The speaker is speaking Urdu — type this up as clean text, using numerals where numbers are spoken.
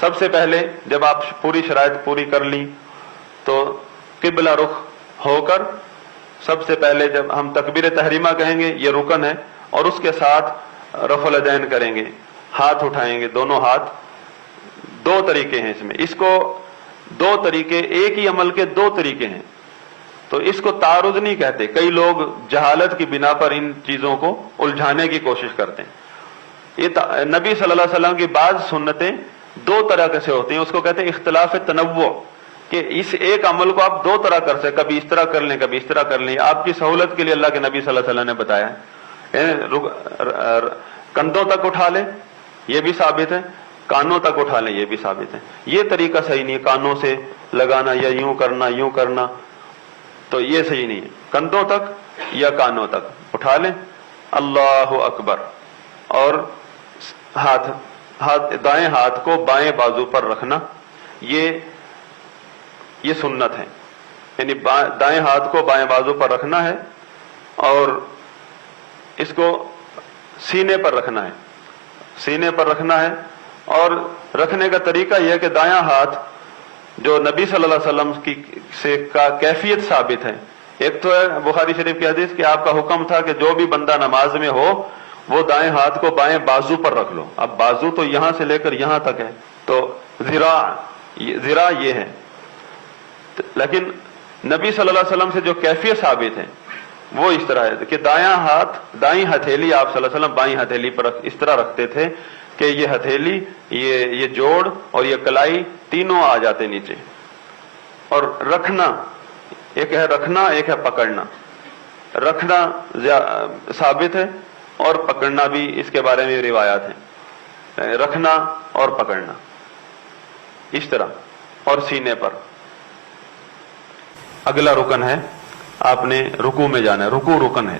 سب سے پہلے جب آپ پوری شرائط پوری کر لی تو قبلہ رخ ہو کر سب سے پہلے جب ہم تکبیر تحریمہ کہیں گے یہ رکن ہے، اور اس کے ساتھ رفع الیدین کریں گے، ہاتھ اٹھائیں گے، دونوں ہاتھ. دو طریقے ہیں اس میں، اس کو دو طریقے، ایک ہی عمل کے دو طریقے ہیں، تو اس کو تعارض نہیں کہتے. کئی لوگ جہالت کی بنا پر ان چیزوں کو الجھانے کی کوشش کرتے ہیں. یہ نبی صلی اللہ علیہ وسلم کی بعض سنتیں دو طرح سے ہوتی ہیں، اس کو کہتے ہیں اختلاف تنوع، کہ اس ایک عمل کو آپ دو طرح کر سکتے، کبھی اس طرح کر لیں کبھی اس طرح کر لیں. آپ کی سہولت کے لیے اللہ کے نبی صلی اللہ علیہ وسلم نے بتایا ہے. کندھوں تک اٹھا لیں یہ بھی ثابت ہے، کانوں تک اٹھا لیں یہ بھی ثابت ہے. یہ طریقہ صحیح نہیں ہے، کانوں سے لگانا یا یوں کرنا تو یہ صحیح نہیں ہے. کندھوں تک یا کانوں تک اٹھا لیں، اللہ اکبر، اور دائیں ہاتھ کو بائیں بازو پر رکھنا، یہ سنت ہے. یعنی دائیں ہاتھ کو بائیں بازو پر رکھنا ہے اور اس کو سینے پر رکھنا ہے، سینے پر رکھنا ہے. اور رکھنے کا طریقہ یہ ہے کہ دایاں ہاتھ جو نبی صلی اللہ علیہ وسلم کا کیفیت ثابت ہے. ایک تو ہے بخاری شریف کی حدیث کہ آپ کا حکم تھا کہ جو بھی بندہ نماز میں ہو وہ دائیں ہاتھ کو بائیں بازو پر رکھ لو. اب بازو تو یہاں سے لے کر یہاں تک ہے، تو ذراع یہ ہے. لیکن نبی صلی اللہ علیہ وسلم سے جو کیفیت ثابت ہے وہ اس طرح ہے کہ دائیں ہتھیلی آپ صلی اللہ علیہ وسلم بائیں ہتھیلی پر اس طرح رکھتے تھے کہ یہ ہتھیلی، یہ جوڑ اور یہ کلائی تینوں آ جاتے نیچے. اور رکھنا، ایک ہے رکھنا ایک ہے پکڑنا. رکھنا ثابت ہے اور پکڑنا بھی اس کے بارے میں روایات ہیں. رکھنا اور پکڑنا اس طرح، اور سینے پر. اگلا رکن ہے، آپ نے رکوع میں جانا ہے. رکوع رکن ہے.